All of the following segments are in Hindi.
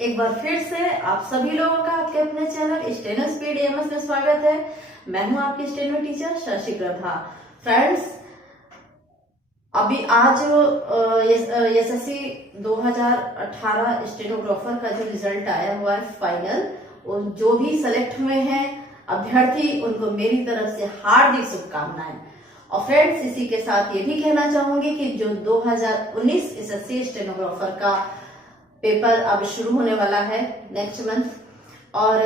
एक बार फिर से आप सभी लोगों का आपके अपने चैनल स्टेनो स्पीड एएमएस में स्वागत है। मैं हूं आपकी steno teacher Shashi Prabha. Friends, अभी आज एसएससी 2018 स्टेनोग्राफर का जो रिजल्ट आया हुआ है फाइनल, और जो भी सेलेक्ट हुए हैं अभ्यर्थी उनको मेरी तरफ से हार्दिक शुभकामनाएं। और फ्रेंड्स, इसी के साथ ये भी कहना चाहूंगी कि जो 2019 एसएससी स्टेनोग्राफर का पेपर अब शुरू होने वाला है नेक्स्ट मंथ, और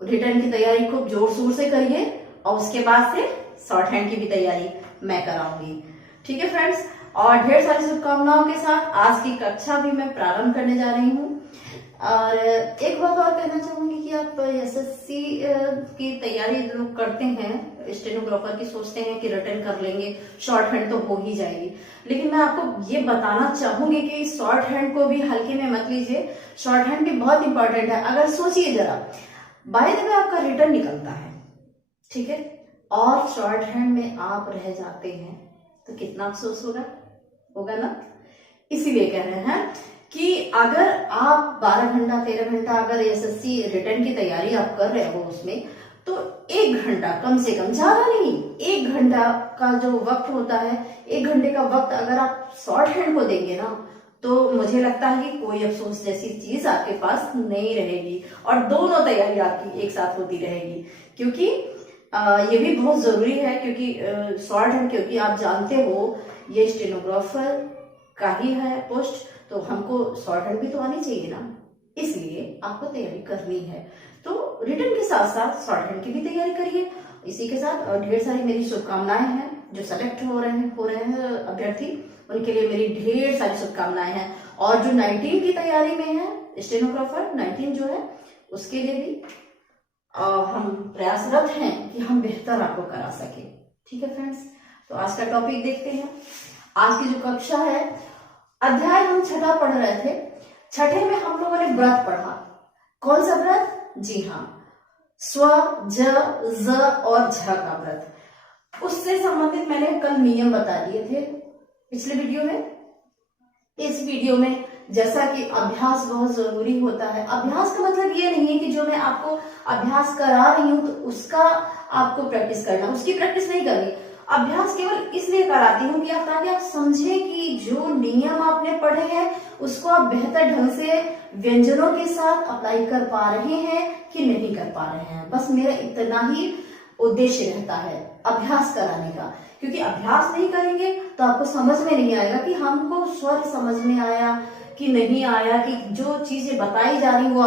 रिटर्न की तैयारी खूब जोर शोर से करिए और उसके बाद से शॉर्ट हैंड की भी तैयारी मैं कराऊंगी। ठीक है फ्रेंड्स, और ढेर सारी शुभकामनाओं के साथ आज की कक्षा भी मैं प्रारंभ करने जा रही हूँ। और एक बात और कहना चाहूंगी कि आप एसएससी की तैयारी जो करते हैं स्टेनोग्राफर की, सोचते हैं कि रिटर्न कर लेंगे, शॉर्ट हैंड तो हो ही जाएगी, लेकिन मैं आपको ये बताना चाहूंगी कि शॉर्ट हैंड को भी हल्के में मत लीजिए। शॉर्ट हैंड भी बहुत इंपॉर्टेंट है। अगर सोचिए जरा, बाय द वे आपका रिटर्न निकलता है, ठीक है, और शॉर्ट हैंड में आप रह जाते हैं तो कितना अफसोस होगा ना। इसीलिए कह रहे हैं कि अगर आप 12 घंटा 13 घंटा अगर एसएससी रिटर्न की तैयारी आप कर रहे हो उसमें, तो 1 घंटा कम से कम, ज्यादा नहीं, 1 घंटा का जो वक्त होता है, 1 घंटे का वक्त अगर आप शॉर्ट हैंड को देंगे ना, तो मुझे लगता है कि कोई अफसोस जैसी चीज आपके पास नहीं रहेगी और दोनों तैयारी आपकी एक साथ होती रहेगी। क्योंकि ये भी बहुत जरूरी है, क्योंकि शॉर्ट हैंड, क्योंकि आप जानते हो ये स्टेनोग्राफर का ही है पोस्ट, तो हमको शॉर्ट हैंड भी तो आनी चाहिए ना, इसलिए आपको तैयारी करनी है। तो रिटर्न के साथ साथ शॉर्ट हैंड की भी तैयारी करिए। इसी के साथ ढेर सारी मेरी शुभकामनाएं हैं। जो सेलेक्ट हो रहे हैं अभ्यर्थी, उनके लिए मेरी ढेर सारी शुभकामनाएं हैं। और जो 19 की तैयारी में है स्टेनोग्राफर 19 जो है, उसके लिए भी हम प्रयासरत हैं कि हम बेहतर आपको करा सके। ठीक है फ्रेंड्स, तो आज का टॉपिक देखते हैं। आज की जो कक्षा है, अध्याय हम 6 पढ़ रहे थे। 6 में हम लोगों ने व्रत पढ़ा। कौन सा व्रत? जी हाँ, स्व, ज और झ का व्रत। उससे संबंधित मैंने कल नियम बता दिए थे पिछले वीडियो में। इस वीडियो में जैसा कि अभ्यास बहुत जरूरी होता है। अभ्यास का मतलब ये नहीं है कि जो मैं आपको अभ्यास करा रही हूं तो उसका आपको प्रैक्टिस करना, उसकी प्रैक्टिस नहीं करनी। अभ्यास केवल इसलिए कराती हूँ कि ताकि आप समझें कि जो नियम आपने पढ़े हैं उसको आप बेहतर ढंग से व्यंजनों के साथ अप्लाई कर पा रहे हैं कि नहीं कर पा रहे हैं। बस मेरा इतना ही उद्देश्य रहता है अभ्यास कराने का। क्योंकि अभ्यास नहीं करेंगे तो आपको समझ में नहीं आएगा कि हमको स्वर समझ में आया कि नहीं आया, कि जो चीजें बताई जा रही वो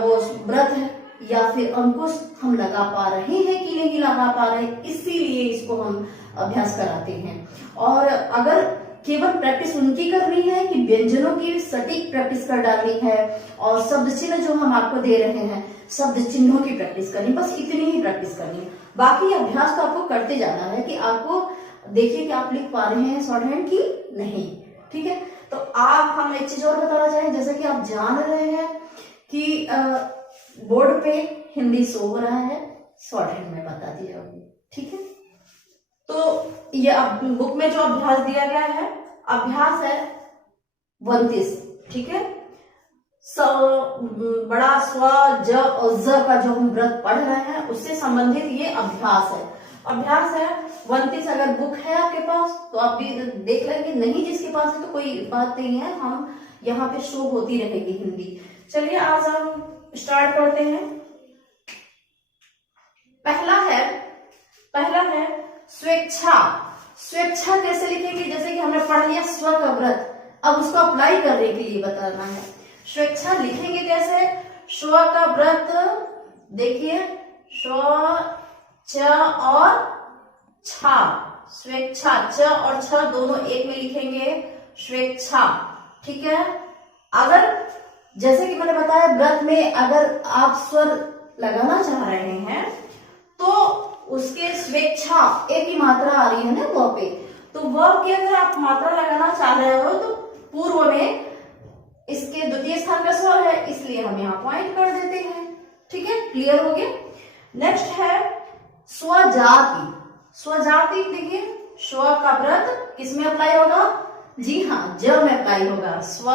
वो व्रत है या फिर अंकुश हम लगा पा रहे हैं कि नहीं लगा पा रहे। इसीलिए इसको हम अभ्यास कराते हैं। और अगर केवल प्रैक्टिस उनकी करनी है कि व्यंजनों की सटीक प्रैक्टिस कर डालनी है, और शब्द चिन्ह जो हम आपको दे रहे हैं शब्द चिन्हों की प्रैक्टिस करनी, बस इतनी ही प्रैक्टिस करनी है। बाकी अभ्यास तो आपको करते जाना है कि आपको देखिए कि आप लिख पा रहे हैं शॉर्ट हैंड की नहीं। ठीक है, तो आप हम एक चीज और बताना चाहें, जैसा कि आप जान रहे हैं कि बोर्ड पे हिंदी शो हो रहा है, शॉर्ट हैंड में बता दिया होगी। ठीक है, तो ये अब बुक में जो अभ्यास दिया गया है, अभ्यास है 29। ठीक है, बड़ा स्व, ज और ज का जो हम व्रत पढ़ रहे हैं उससे संबंधित ये अभ्यास है। अभ्यास है 29। अगर बुक है आपके पास तो आप भी देख लेंगे, नहीं जिसके पास है तो कोई बात नहीं है, हम यहाँ पे शो होती रहेगी हिंदी। चलिए आज हम स्टार्ट करते हैं। पहला है स्वेच्छा। स्वेच्छा कैसे लिखेंगे? जैसे कि हमने पढ़ लिया स्व का व्रत, अब उसको अप्लाई करने के लिए बताना है। स्वेच्छा लिखेंगे कैसे? स्व का व्रत, देखिए स्व, च और छा, स्वेच्छा, च और छ दोनों एक में लिखेंगे, स्वेच्छा। ठीक है, अगर जैसे कि मैंने बताया व्रत में अगर आप स्वर लगाना चाह रहे हैं तो उसके स्वेच्छा एक ही मात्रा आ रही है ना व पे, तो व की अगर आप मात्रा लगाना चाह रहे हो तो पूर्व में इसके द्वितीय स्थान का स्वर है, इसलिए हम यहाँ पॉइंट कर देते हैं। ठीक है, क्लियर हो गया। नेक्स्ट है स्वजाति। स्वजाति देखिए, स्व का व्रत किसमें अप्लाई होगा? जी हाँ, ज में अप्लाई होगा। स्व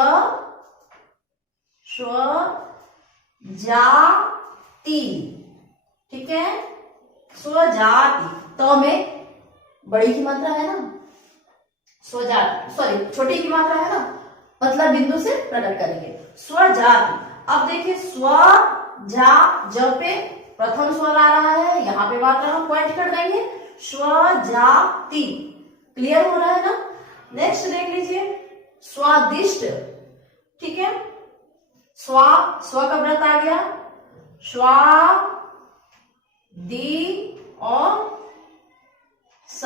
स्वजाति, ठीक है, स्वजाति। तो में बड़ी की मात्रा है ना, स्वजाति, सॉरी छोटी की मात्रा है ना, मतलब बिंदु से प्रकट करेंगे स्वजाति। अब देखिए ज पे प्रथम स्वर आ रहा है, यहाँ पे मात्रा हम पॉइंट कर देंगे, स्वजाति। क्लियर हो रहा है ना। नेक्स्ट देख लीजिए स्वादिष्ट, ठीक है, स्व का व्रत आ गया, स्वा दी और स,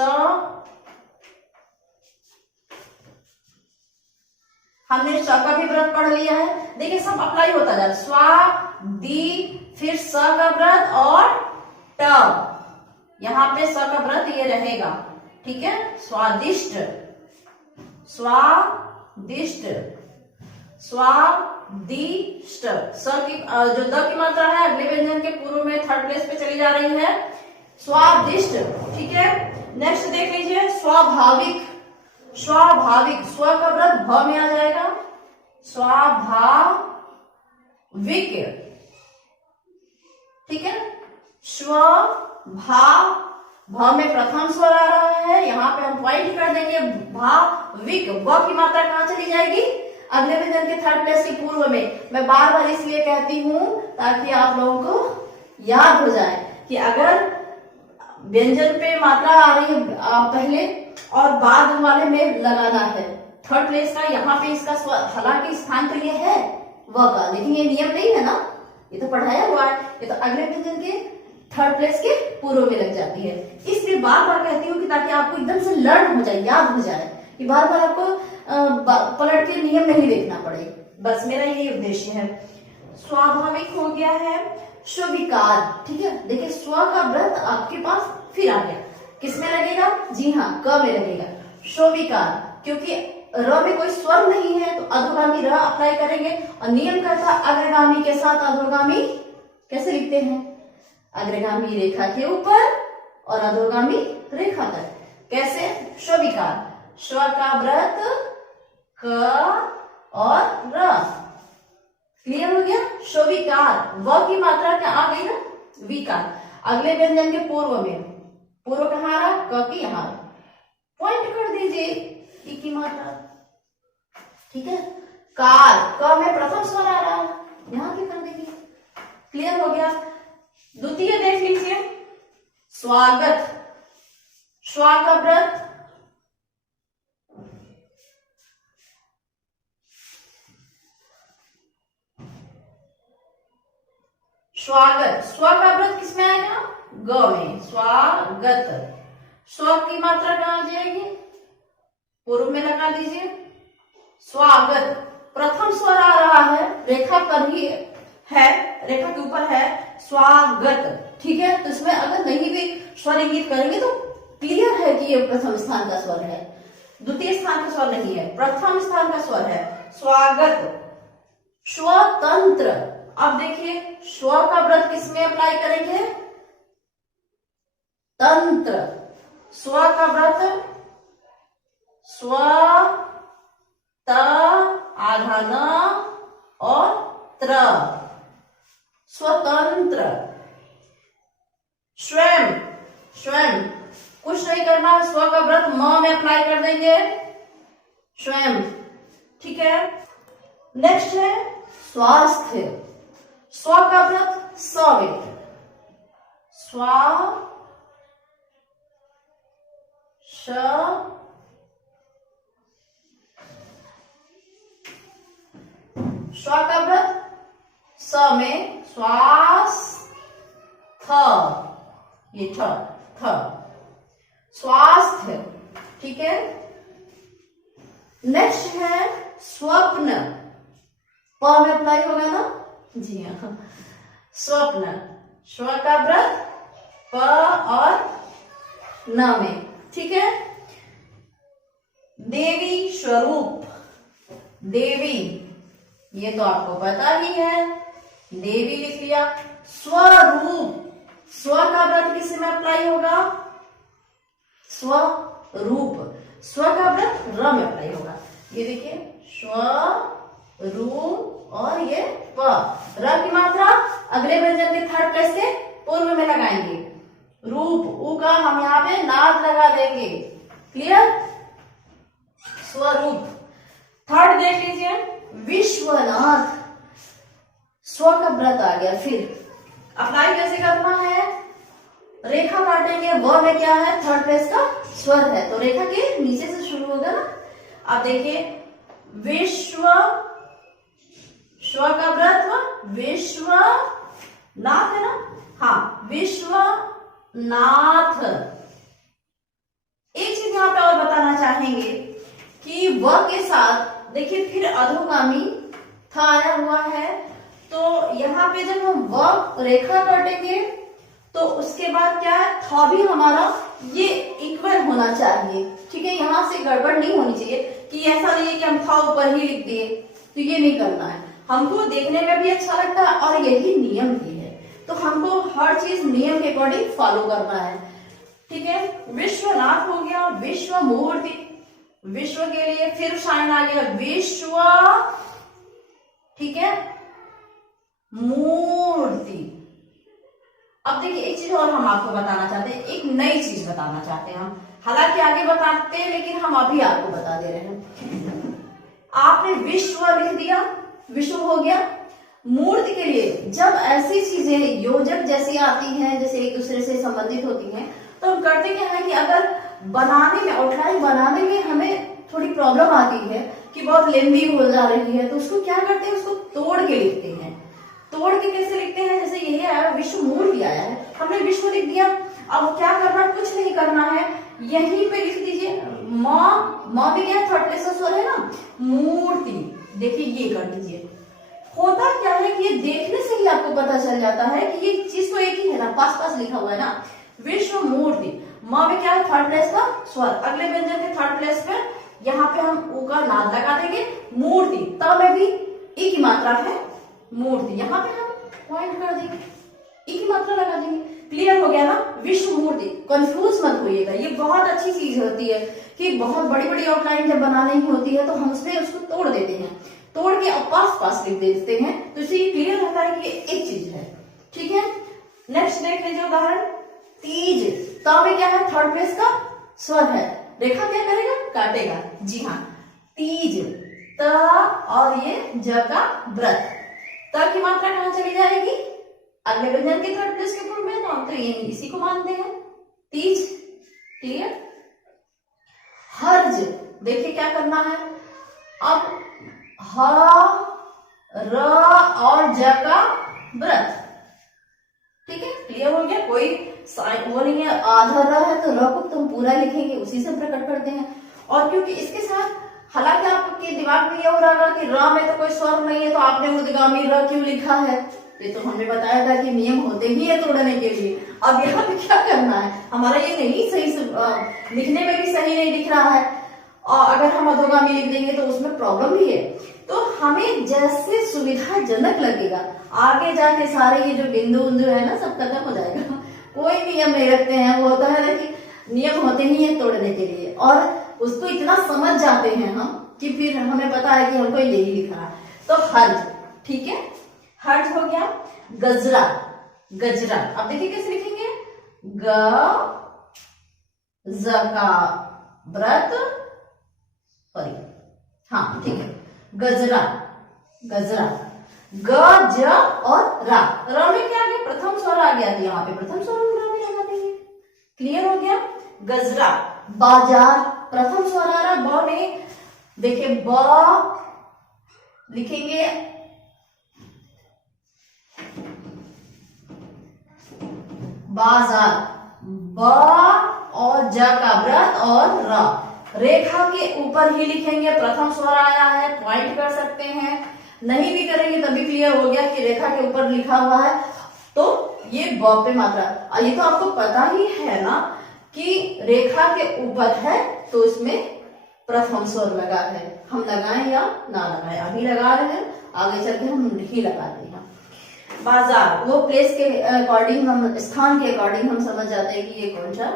हमने स का भी व्रत पढ़ लिया है। देखिए सब अप्लाई होता जाए, स्वा दी, फिर स का व्रत और ट, यहाँ पे स का व्रत ये रहेगा, ठीक है। स्वादिष्ट, स्वादिष्ट, स्वादिष्ट। स की जो द की मात्रा है अगले व्यंजन के पूर्व में थर्ड प्लेस पे चली जा रही है, स्वादिष्ट, ठीक है। नेक्स्ट देख लीजिए स्वाभाविक, स्वाभाविक, स्व का व्रत भ में आ जाएगा, स्वाभाविक, ठीक है। भा में प्रथम स्वर आ रहा है, यहाँ पे हम पॉइंट कर देंगे भाविक। व की मात्रा कहाँ चली जाएगी, अगले व्यंजन के थर्ड प्लेस के पूर्व में। मैं बार बार इसलिए कहती हूं ताकि आप लोगों को याद हो जाए कि अगर व्यंजन पे मात्रा आ रही है पहले और बाद वाले में लगाना है थर्ड प्लेस का, यहाँ पे इसका हालांकि स्थान तो ये है व का, लेकिन ये नियम नहीं है ना, ये तो पढ़ाया हुआ है, ये तो अगले व्यंजन के थर्ड प्लेस के पूर्व में लग जाती है। इसलिए बार बार कहती हूँ कि ताकि आपको एकदम से लर्न हो जाए, याद हो जाए, कि बार बार आपको पलट के नियम नहीं देखना पड़े, बस मेरा यही उद्देश्य है। स्वाभाविक हो गया है, स्वीकार, ठीक है। देखिए स्व का व्रत आपके पास फिर आ गया, किसमें लगेगा, जी हाँ क में लगेगा, स्वीकार, क्योंकि र में कोई स्वर नहीं है तो अधोगामी र अप्लाई करेंगे, और नियम कहता अग्रगामी के साथ अधोगामी कैसे लिखते हैं, अग्रगामी रेखा के ऊपर और अधोगामी रेखा तक, कैसे, स्वीकार, स्व का व्रत क और र, क्लियर हो गया। स्वीकार, व की मात्रा क्या आ गई ना, विकार, अगले व्यंजन के पूर्व में, पूर्व कहाँ आ रहा, क की यहाँ, पॉइंट कर दीजिए ई की मात्रा, ठीक है। कार, क में प्रथम स्वर आ रहा है, यहाँ पे कर देंगे, क्लियर हो गया। द्वितीय देख लीजिए स्वागत, स्वा का व्रत, स्वागत, स्व का व्रत किसमें आएगा, ग में, स्वागत। स्व की मात्रा कहाँ आ जाएगी, पूर्व में लगा दीजिए, स्वागत, प्रथम स्वर आ रहा है, रेखा पर ही है, रेखा के ऊपर है, स्वागत, ठीक है। तो इसमें अगर नहीं भी स्वर इंगित करेंगे तो क्लियर है कि ये प्रथम स्थान का स्वर है, द्वितीय स्थान का स्वर नहीं है, प्रथम स्थान का स्वर है, स्वागत। स्वतंत्र, अब देखिए स्व का व्रत किसमें अप्लाई करेंगे, तंत्र, स्व का व्रत, स्व त आधा न और त्र, स्वतंत्र। स्वयं, स्वयं कुछ नहीं करना, स्व का व्रत म में अप्लाई कर देंगे, स्वयं, ठीक है। नेक्स्ट है स्वास्थ्य, स्व का व्रत स में, स्वा श स्व का व्रत स में, स्वास्थ्य, ये थ, स्वास्थ्य, ठीक है। नेक्स्ट है स्वप्न, प में अप्लाई होगा ना, जी हाँ, स्वप्न, स्व का व्रत प और न में, ठीक है। देवी स्वरूप, देवी, ये तो आपको पता ही है, देवी लिख लिया। स्वरूप, स्व का व्रत किस में अप्लाई होगा, स्वरूप, स्व का व्रत र में अप्लाई होगा, ये देखिए रूप और ये प। र की मात्रा अगले व्यंजन के थर्ड प्लेस के पूर्व में लगाएंगे। रूप उ का हम यहाँ पे नाद लगा देंगे। क्लियर? स्वरूप। थर्ड देख लीजिए, विश्वनाथ। स्व का व्रत आ गया। फिर अप्लाई कैसे करना है? रेखा काटेंगे, व में क्या है? थर्ड प्लेस का स्वर है, तो रेखा के नीचे से शुरू होगा ना। अब देखिए, विश्व, स्व का व्रत, विश्व नाथ है ना, हाँ, विश्वनाथ। एक चीज यहाँ पे और बताना चाहेंगे कि व के साथ देखिए फिर अधोगामी था आया हुआ है, तो यहाँ पे जब हम व रेखा काटेंगे तो उसके बाद क्या है? था भी हमारा ये इक्वल होना चाहिए। ठीक है, यहां से गड़बड़ नहीं होनी चाहिए कि ऐसा नहीं है कि हम था ऊपर ही लिख दिए, तो ये नहीं करना है। हमको देखने में भी अच्छा लगता है और यही नियम भी है, तो हमको हर चीज नियम के अकॉर्डिंग फॉलो करना है। ठीक है, विश्वनाथ हो गया। विश्व मूर्ति, विश्व के लिए फिर साइन आ गया, विश्व, ठीक है, मूर्ति। अब देखिए एक चीज और हम आपको बताना चाहते हैं, एक नई चीज बताना चाहते हैं हम, हालांकि आगे बताते हैं लेकिन हम अभी आपको बता दे रहे हैं। आपने विश्व लिख दिया, विश्व हो गया। मूर्ति के लिए जब ऐसी चीजें योजक जैसी आती हैं, जैसे एक दूसरे से संबंधित होती हैं, तो हम करते क्या है कि अगर बनाने में, आउटलाइन बनाने में हमें थोड़ी प्रॉब्लम आती है कि बहुत लेंदी हो जा रही है, तो उसको क्या करते हैं? उसको तोड़ के लिखते हैं। तोड़ के कैसे लिखते हैं? जैसे यही आया, विश्व मूर्ति आया है, हमने विश्व लिख दिया। अब क्या करना? कुछ नहीं करना है, यहीं पे लिख दीजिए माँ भी क्या? थर्ड प्लेस का स्वर है ना, मूर्ति। देखिए ये कर दीजिए। होता क्या है कि ये देखने से ही आपको पता चल जाता है कि ये चीज तो एक ही है ना, पास लिखा हुआ है ना, विश्व मूर्ति। माँ में क्या है? थर्ड प्लेस का स्वर। अगले व्यंजन के थर्ड प्लेस पे यहाँ पे हम ऊ का नाद लगा देंगे। मूर्ति, त में भी ई की मात्रा है, मूर्ति, यहाँ पे हम पॉइंट कर देंगे, ई की मात्रा लगा देंगे। क्लियर हो गया ना? विश्व मूर्ति। कंफ्यूज मत होइएगा, ये बहुत अच्छी चीज होती है कि बहुत बड़ी बड़ी आउटलाइन जब बनानी होती है तो हम उसमें उसको तोड़ देते हैं, तोड़ के पास लिख देते हैं, तो इससे ये क्लियर रहता है कि ये एक चीज है। ठीक है, नेक्स्ट देख लीजिए उदाहरण, तीज। त में क्या है? थर्ड प्लेस का स्वर है। रेखा क्या करेगा? काटेगा। जी हाँ, तीज, त और ये ज का व्रत। त की मात्रा कहां चली जाएगी? अगले व्यंजन के थर्ड प्लेस के पूर्व में, तो हम तो ये इसी को मानते हैं, तीज। क्लियर? हर्ज, देखिए क्या करना है अब, ह, र और ज का व्रत। ठीक है, क्लियर हो गया? कोई वो नहीं है, आधा र है तो र को तुम पूरा लिखेंगे, उसी से प्रकट करते हैं। और क्योंकि इसके साथ, हालांकि आपके दिमाग में ये हो रहा कि र में तो कोई स्वर नहीं है, तो आपने उद्गामी र क्यों लिखा है? ये तो हमने बताया था कि नियम होते ही है तोड़ने के लिए। अब यहाँ पे क्या करना है? हमारा ये नहीं सही से लिखने में भी सही नहीं दिख रहा है, और अगर हम अधोगामी लिख देंगे तो उसमें प्रॉब्लम भी है। तो हमें जैसे सुविधाजनक लगेगा, आगे जाके सारे ये जो बिंदु उन्दु है ना, सब खत्म हो जाएगा। कोई नियम नहीं रखते हैं, वो होता है ना कि नियम होते ही है तोड़ने के लिए, और उसको इतना समझ जाते हैं हम कि फिर हमें पता है कि हमको यही लिखना है। तो हर्ज, ठीक है, हर्ज हो गया। गजरा, गजरा, अब देखिए कैसे लिखेंगे, ग ज का व्रत, सॉरी, हाँ ठीक है, गजरा, गजरा, ग ज और रा। रा में क्या आ गया? प्रथम स्वर आ गया, तो यहाँ पे प्रथम स्वर रा में लगा देंगे। क्लियर हो गया? गजरा। बाजार, प्रथम स्वर आ रहा, ब में देखिए ब लिखेंगे, बाजार, ब और ज का व्रत और र। रेखा के ऊपर ही लिखेंगे, प्रथम स्वर आया है, पॉइंट कर सकते हैं, नहीं भी करेंगे तभी क्लियर हो गया कि रेखा के ऊपर लिखा हुआ है, तो ये ब पे मात्रा। ये तो आपको पता ही है ना कि रेखा के ऊपर है तो इसमें प्रथम स्वर लगा है, हम लगाएं या ना लगाएं, अभी लगा रहे हैं, आगे चल के हम नहीं लगाते हैं। बाजार, वो प्लेस के अकॉर्डिंग, हम स्थान के अकॉर्डिंग हम समझ जाते हैं कि ये कौन सा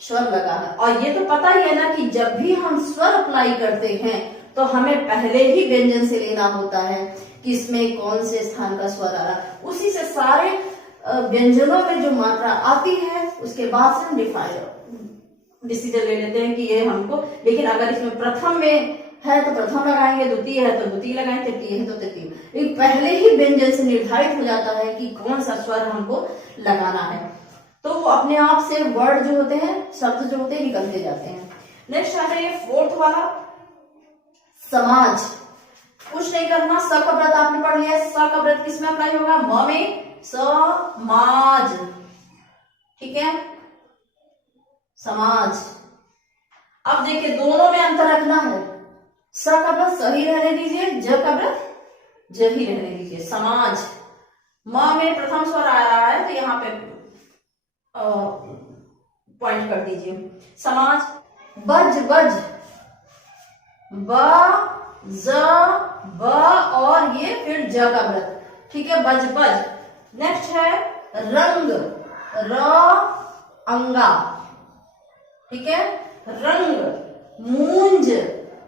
स्वर लगा है। और ये तो पता ही है ना कि जब भी हम स्वर अप्लाई करते हैं तो हमें पहले ही व्यंजन से लेना होता है कि इसमें कौन से स्थान का स्वर आ रहा है, उसी से सारे व्यंजनों में जो मात्रा आती है उसके बाद से हम डिसीजन ले लेते हैं कि ये हमको। लेकिन अगर इसमें प्रथम में है तो प्रथम लगाएंगे, द्वितीय है तो द्वितीय लगाएंगे, तृतीय है तो तृतीय। लेकिन पहले ही व्यंजन से निर्धारित हो जाता है कि कौन सा स्वर हमको लगाना है, तो वो अपने आप से वर्ड जो होते हैं, शब्द जो होते हैं, निकलते जाते हैं। नेक्स्ट आ जाइए फोर्थ वाला, समाज। कुछ नहीं करना, स का व्रत आपने पढ़ लिया, स का व्रत किसमें अप्लाई होगा, म में, समाज, ठीक है, समाज। अब देखिए दोनों में अंतर रखना है, स का व्रत सही रहने दीजिए, ज का व्रत ज ही रहने दीजिए। समाज, म में प्रथम स्वर आ रहा है तो यहाँ पे पॉइंट कर दीजिए। समाज, बज, बज, ब, ज, ब और ये फिर ज का व्रत, ठीक है, बज बज। नेक्स्ट है रंग, र, अंगा, ठीक है, रंग। मूंज,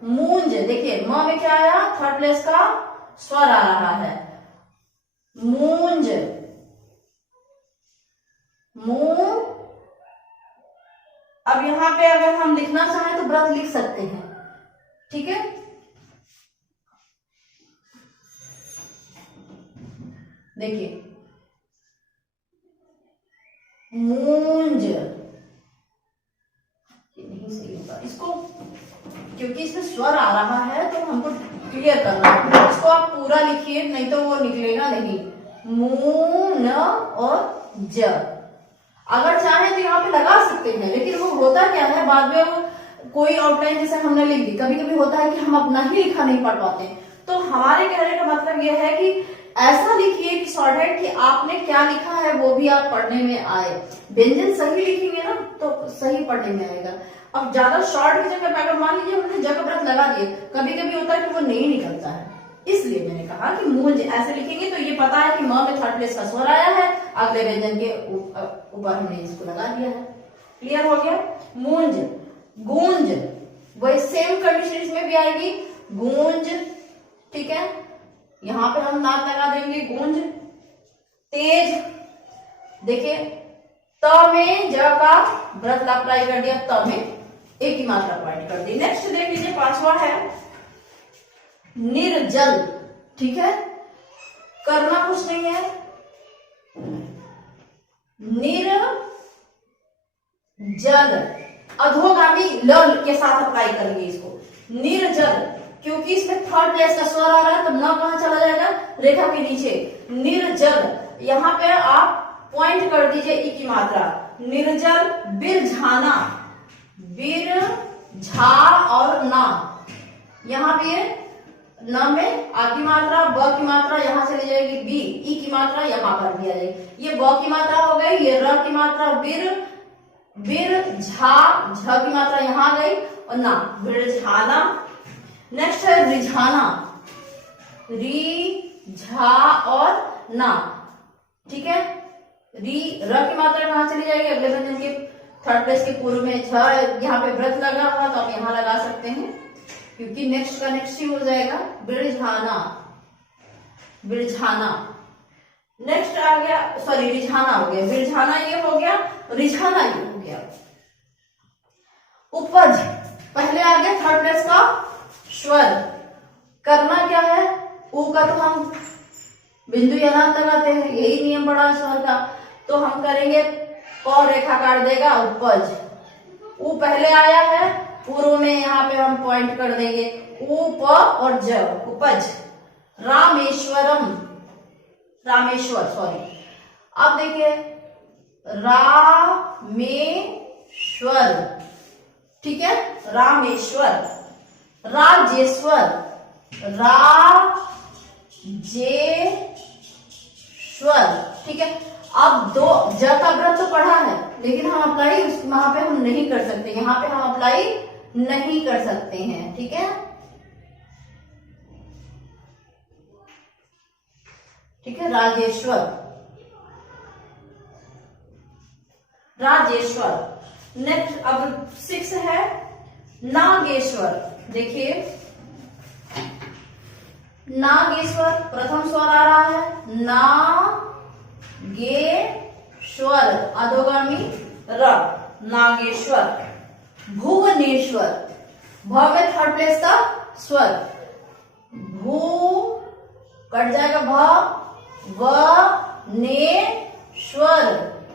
मूंज, देखिए म में क्या आया, थर्ड प्लेस का स्वर आ रहा है, मूंज, मुंह। अब यहां पे अगर हम लिखना चाहें तो व्रत लिख सकते हैं, ठीक है। देखिए मूंज, नहीं सही होगा इसको, क्योंकि इसमें स्वर आ रहा है तो हमको क्लियर करना है। इसको आप पूरा लिखिए, नहीं तो वो निकलेगा नहीं। मू, न और ज, अगर चाहे तो यहाँ पे लगा सकते हैं, लेकिन वो होता क्या है, बाद में वो कोई आउटलाइन जैसे हमने लिख दी, कभी कभी होता है कि हम अपना ही लिखा नहीं पढ़ पाते। तो हमारे कहने का मतलब यह है कि ऐसा लिखिए कि शॉर्टहैंड कि आपने क्या लिखा है वो भी आप पढ़ने में आए। व्यंजन सही लिखेंगे ना तो सही पढ़ने में आएगा। अब ज्यादा शॉर्ट की जगह अगर मान लीजिए हमने ज का व्रत लगा दिए, कभी कभी होता है कि वो नहीं निकलता है, इसलिए मैंने कहा कि मूंज ऐसे लिखेंगे तो ये पता है कि म में थर्ड प्लेस का स्वर आया है, अगले व्यंजन के ऊपर हमने इसको लगा दिया है। क्लियर हो गया। मूंज, गूंज, वही सेम कंडीशन इसमें भी आएगी, गूंज, ठीक है, यहां पे हम नाक लगा देंगे, गूंज। तेज, देखिए त में ज का व्रत अप्लाई कर दिया, त में एक ही मात्रा पॉइंट कर दी। नेक्स्ट देख लीजिए, पांचवा है निर्जल, ठीक है, करना कुछ नहीं है, निर्जल, अधोगामी ल के साथ अप्लाई करेंगे इसको, निर्जल, क्योंकि इसमें थर्ड प्लेस का स्वर आ रहा है तो न कहां चला जाएगा, रेखा के नीचे, निर्जल। यहां पे आप पॉइंट कर दीजिए ई की मात्रा, निर्जल। बिरझाना, बिर, झा और ना, यहाँ पे न में आ की मात्रा, ब की मात्रा यहां चली जाएगी, बी, ई की मात्रा यहां कर दिया जाएगी, ये ब की मात्रा हो गई, ये र की मात्रा, बिर, बिर, झा, झ की मात्रा यहां गई और ना, बिरझाना। नेक्स्ट है रिझाना, री, झा और ना, ठीक है, री, र की मात्रा कहां चली जाएगी, अगले व्यंजन के थर्ड प्लेस के पूर्व में, झ यहाँ पे व्रत लगा हुआ तो आप यहां लगा सकते हैं, क्योंकि नेक्स्ट का नेक्स्ट ही हो जाएगा, बिरझाना, बिरझाना। नेक्स्ट आ गया, सॉरी रिझाना हो गया, बिरझाना ये हो गया, रिझाना ये हो गया। उपज, पहले आ गया थर्ड प्लेस का स्वर, करना क्या है, ऊ का तो हम बिंदु या नाम लगाते हैं, यही नियम पड़ा स्वर का, तो हम करेंगे प रेखा काट देगा, उपज। ऊ पहले आया है, पूर्व में यहाँ पे हम पॉइंट कर देंगे, ऊ, प और ज, उपज। रामेश्वरम, रामेश्वर, सॉरी, अब देखिए रामेश्वर, ठीक है, रामेश्वर। राजेश्वर, राजेश्वर, ठीक है। अब दो ज का व्रत तो पढ़ा है, लेकिन हम अप्लाई वहां पे हम नहीं कर सकते, यहाँ पे हम अप्लाई नहीं कर सकते हैं, ठीक है, ठीक है। राजेश्वर, राजेश्वर। नेक्स्ट अब 6 है नागेश्वर, देखिए नागेश्वर, प्रथम स्वर आ रहा है ना गे स्वर, अधोगामी र, नागेश्वर। भुवनेश्वर, भ में थर्ड प्लेस का स्वर, भू कट जाएगा भ, व ने स्वर,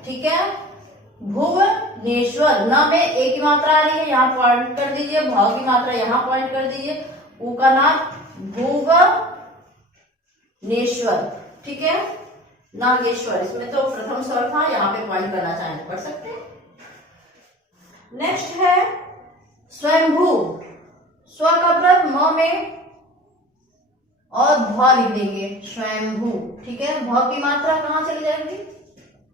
ठीक है। भुवनेश्वर, न में ए की मात्रा आ रही है, यहाँ पॉइंट कर दीजिए, भ की मात्रा यहाँ पॉइंट कर दीजिए, ऊ का नाम भुवनेश्वर, ठीक है। नागेश्वर, इसमें तो प्रथम स्वर था, यहाँ पे पॉइंट करना चाहें कर सकते हैं। नेक्स्ट है स्वयंभू, स्व का व्रत म में और भ लिख देंगे, स्वयंभू, ठीक है। भ की मात्रा कहाँ चली जाएगी,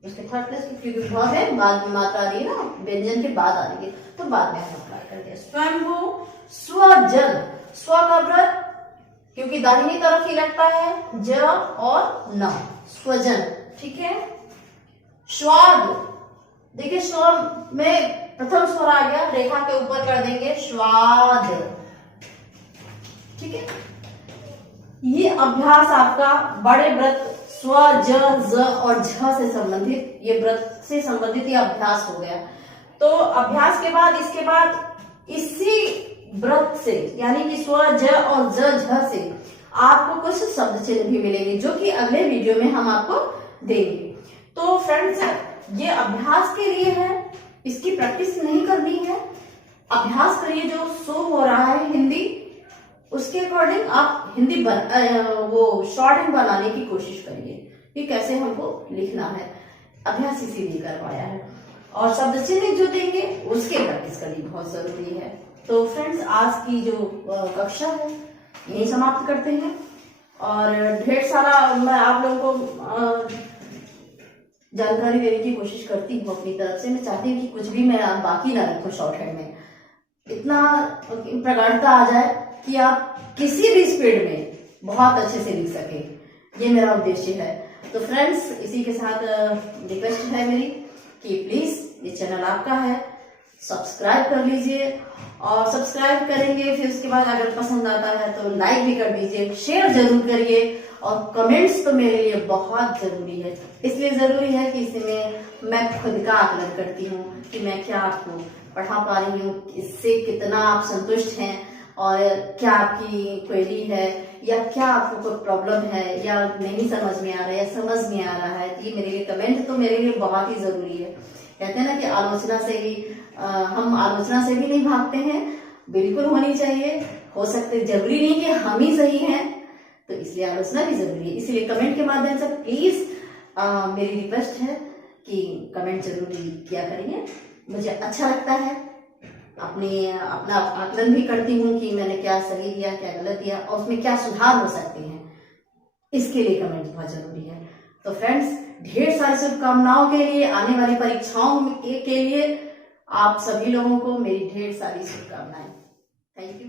इसके थर्ड प्लेस की, क्योंकि भ है बाद में मात्रा आ रही है ना, व्यंजन के बाद आ रही है, तो बाद में हम अप्लाई कर दिया। स्वयंभू, स्वजन, स्व का व्रत क्योंकि दाहिनी तरफ ही लगता है, ज और न, स्वजन, ठीक है। स्वाद, देखिए स्वर में प्रथम स्वर आ गया, रेखा के ऊपर कर देंगे स्वाद, ठीक है। ये अभ्यास आपका बड़े व्रत स्व, ज और झ से संबंधित, ये व्रत से संबंधित ये अभ्यास हो गया। तो अभ्यास के बाद इसके बाद इसी व्रत से यानी कि स्व, ज और झ से आपको कुछ शब्द चिन्ह भी मिलेंगे, जो कि अगले वीडियो में हम आपको देंगे। तो फ्रेंड्स, ये अभ्यास के लिए है, इसकी प्रैक्टिस नहीं करनी है, अभ्यास करिए। जो शो हो रहा है हिंदी, उसके अकॉर्डिंग आप हिंदी वो शॉर्ट हैंड बनाने की कोशिश करिए कि कैसे हमको लिखना है, अभ्यास इसीलिए कर पाया है। और शब्द चिन्ह जो देंगे उसके प्रैक्टिस करनी बहुत जरूरी है। तो फ्रेंड्स, आज की जो कक्षा है यही समाप्त करते हैं, और ढेर सारा मैं आप लोगों को जानकारी देने की कोशिश करती हूँ अपनी तरफ से। मैं चाहती हूँ कि कुछ भी मैं बाकी ना रखूं, शॉर्ट हैंड में इतना प्रगाढ़ता आ जाए कि आप किसी भी स्पीड में बहुत अच्छे से लिख सके, ये मेरा उद्देश्य है। तो फ्रेंड्स, इसी के साथ रिक्वेस्ट है मेरी कि प्लीज ये चैनल आपका है, सब्सक्राइब कर लीजिए, और सब्सक्राइब करेंगे फिर उसके बाद अगर पसंद आता है तो लाइक भी कर दीजिए, शेयर जरूर करिए, और कमेंट्स तो मेरे लिए बहुत जरूरी है। इसलिए जरूरी है कि इसमें मैं खुद का आकलन करती हूँ कि मैं क्या आपको पढ़ा पा रही हूँ, इससे कितना आप संतुष्ट हैं, और क्या आपकी क्वेरी है, या क्या आपको कोई प्रॉब्लम है, या नहीं समझ में आ रहा है, या समझ में आ रहा है। ये मेरे लिए कमेंट तो मेरे लिए बहुत ही जरूरी है। कहते हैं ना कि आलोचना से भी हम आलोचना से भी नहीं भागते हैं, बिल्कुल होनी चाहिए। हो सकते, जरूरी नहीं कि हम ही सही हैं, तो इसलिए आलोचना भी जरूरी है। इसलिए कमेंट के माध्यम से प्लीज मेरी रिक्वेस्ट है कि कमेंट जरूर किया करिए, मुझे अच्छा लगता है। अपना आकलन भी करती हूँ कि मैंने क्या सही दिया, क्या गलत दिया, और उसमें क्या सुधार हो सकते हैं, इसके लिए कमेंट बहुत जरूरी है। तो फ्रेंड्स, ढेर सारी शुभकामनाओं के लिए, आने वाली परीक्षाओं के लिए आप सभी लोगों को मेरी ढेर सारी शुभकामनाएं। Thank you.